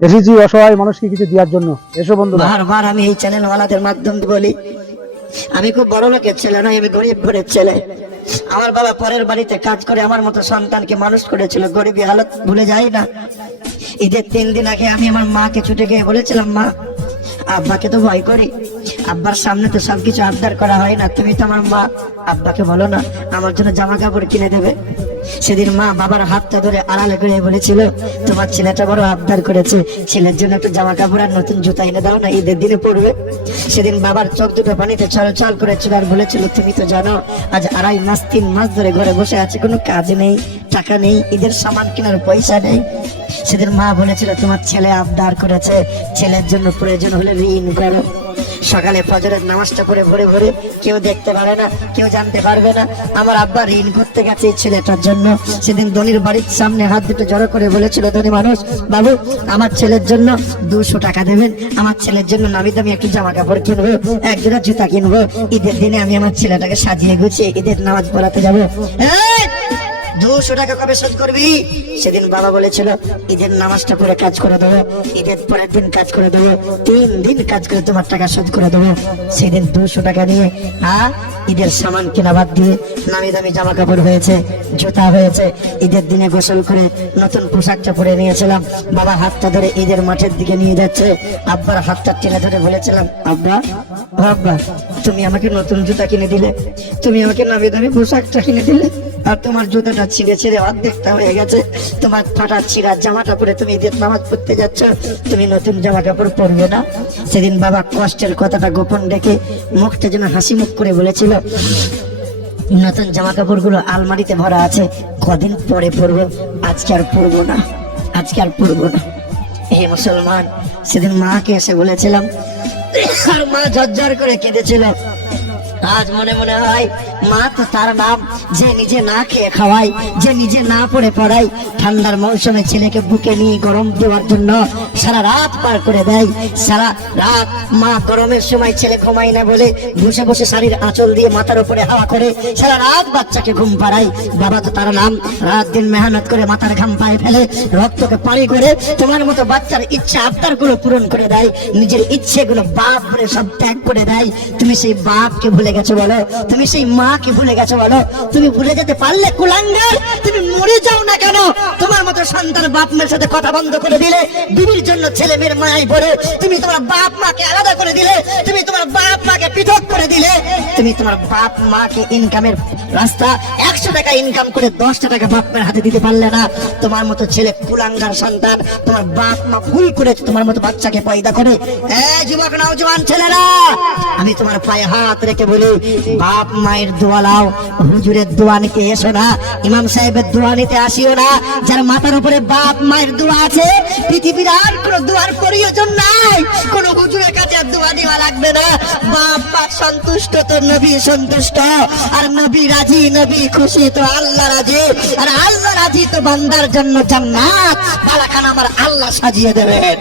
এসেছি অসহায় মানুষকে কিছু দেওয়ার জন্য। এসো বন্ধুরা। বারবার আমি এই চ্যানেল ওয়ালাদের মাধ্যম বলি, আমি খুব বড় লোকের ছেলে নয়, আমি গরিব ঘরের ছেলে। আমার বাবা পরের বাড়িতে কাজ করে, আমার মতো সন্তানকে মানুষ করেছিল, গরিবী হালত ভুলে যাই না। ঈদের তিন দিন আগে আমি আমার মাকে ছুটে গিয়ে বলেছিলাম, মা, আব্বাকে তো ভয় করি। আব্বার সামনে তো সবকিছু আবদার করা হয় না। তুমি তো আমার মা, আব্বাকে বলো না, আমার জন্য জামা কাপড় কিনে দেবে। সেদিন মা বাবার হাতটা ধরে আড়ালে করে বলেছিল, তোমার ছেলেটা বড় আবদার করেছে, ছেলের জন্য একটু জামা কাপড় আর নতুন জুতা এনে দাও না, ঈদের দিনে পড়বে সেদিন বাবার চোখ দুটো পানিতে ছল ছল করেছিল আর বলেছিল, তুমি তো জানো, আজ আড়াই মাস, তিন মাস ধরে ঘরে বসে আছে, কোনো কাজ নেই, টাকা নেই, ঈদের সামান কেনার পয়সা নেই। সেদিন মা বলেছিল, তোমার ছেলে আবদার করেছে, ছেলের জন্য প্রয়োজন হলে ঋণ করো। সকালে ফজরের নামাজটা পড়ে ভরে ভরে কেউ দেখতে পারে না, কেউ জানতে পারবে না। আমার আব্বা ঋণ করতে গেছে ছেলেটার জন্য। সেদিন ধনির বাড়ির সামনে হাত দুটো জড়ো করে বলেছিল, ধনী মানুষ, বাবু, আমার ছেলের জন্য দুশো টাকা দেবেন। আমার ছেলের জন্য নামি দামি একটু জামা কাপড় কিনবো এক জোড়া জুতা কিনবো। ঈদের দিনে আমি আমার ছেলেটাকে সাজিয়ে গুছিয়ে ঈদের নামাজ পড়াতে যাব। এই! দুশো টাকা কবে শোধ করবি? সেদিন বাবা বলেছিল, ঈদের নামাজটা পরে কাজ করে দেবো, ঈদের পরের দিন কাজ করে দেবো, তিন দিন কাজ করে তোমার টাকা শোধ করে দেবো। সেদিন দুশো টাকা নিয়ে হ্যাঁ ঈদের সামান কেনা বাদ দিয়ে নামি দামি জামা কাপড় হয়েছে, জুতা হয়েছে, ঈদের দিনে গোসল করে নতুন পোশাকটা পরে নিয়েছিলাম। বাবা হাতটা ধরে ঈদের মাঠের দিকে নিয়ে যাচ্ছে, আব্বার হাতটা টেনে ধরে বলেছিলাম, আব্বা আব্বা, তুমি আমাকে নতুন জুতা কিনে দিলে, তুমি আমাকে নামি দামি পোশাকটা কিনে দিলে। আর তোমার জুতোটা ছিঁড়ে ছিঁড়ে অর্ধেকটা হয়ে গেছে। তোমার ফাটা ছিঁড়া জামাটা পরে তুমি ঈদের নামাজ পড়তে যাচ্ছ, তুমি নতুন জামা কাপড় পরবে না। সেদিন বাবা কষ্টের কথাটা গোপন রেখে মুখটা যেন হাসি মুখ করে বলেছিল, নতুন জামা কাপড়গুলো আলমারিতে ভরা আছে, কদিন পরে পরবো, আজকে আর পরবো না, আজকে আর পরবো না। হে মুসলমান, সেদিন মাকে এসে বলেছিলাম, আর মা ঝরঝর করে কেঁদেছিল। আজ মনে মনে হয়, মা তো তার নাম যে নিজে না খেয়ে খাওয়াই যে নিজে না পড়ে পড়াই ঠান্ডার মৌসুমে ছেলেকে বুকে নিয়ে গরম দেওয়ার জন্য সারা রাত পার করে দেয়। সারা রাত মা গরমের সময় ছেলে ঘুমায় না বলে বসে বসে শাড়ির আঁচল দিয়ে মাথার উপরে হাওয়া করে সারা রাত বাচ্চাকে ঘুম পাড়ায়। বাবা তো তার নাম রাত দিন মেহনত করে মাথার ঘাম পায়ে ফেলে, রক্তকে পানি করে তোমার মতো বাচ্চার ইচ্ছা আবদারগুলো পূরণ করে দেয়। নিজের ইচ্ছেগুলো বাপ বলে সব ত্যাগ করে দেয়। তুমি সেই বাপকে ভুলে গেছো বলো, তুমি সেই মাকে ভুলে গেছো বলো। তুমি ভুলে যেতে পারলে কুলাঙ্গার মরে যাও না কেন? তোমার মতো সন্তান বাপ মায়ের সাথে কথা বন্ধ করে দিলে, বিবির জন্য ছেলে মেয়ের মায়াই পড়ে তুমি তোমার বাপ মাকে আলাদা করে দিলে, তুমি তোমার বাপ মাকে পৃথক করে দিলে, তুমি তোমার বাপ মাকে ইনকামের রাস্তা একশো টাকা ইনকাম করে দশটা টাকা বাপ মায়ের হাতে দিতে পারলে না। তোমার মতো ছেলে কুলাঙ্গার সন্তান, তোমার বাপ মা ভুল করেছে, তোমার মতো বাচ্চাকে পয়দা করে। যুবক নওজোয়ান ছেলেরা! আমি তোমার পায়ে হাত রেখে বলি, বাপ মায়ের দোয়া লাও হুজুরের দোয়া নিতে এসো না, ইমাম সাহেবের দোয়া নিতে আসিও না। যার মাথার উপরে বাপ মায়ের দোয়া আছে, পৃথিবীর আর কোনো দোয়ার প্রয়োজন নাই। কোনো হুজুরের কাছে দোয়া দেওয়া লাগবে না। বাপ সন্তুষ্ট তো নবী সন্তুষ্ট। আর নবী রাজি, নবী খুশি তো আল্লাহ রাজি। আর আল্লাহ রাজি তো বান্দার জন্য জান্নাত। বালাখান আমার আল্লাহ সাজিয়ে দেবেন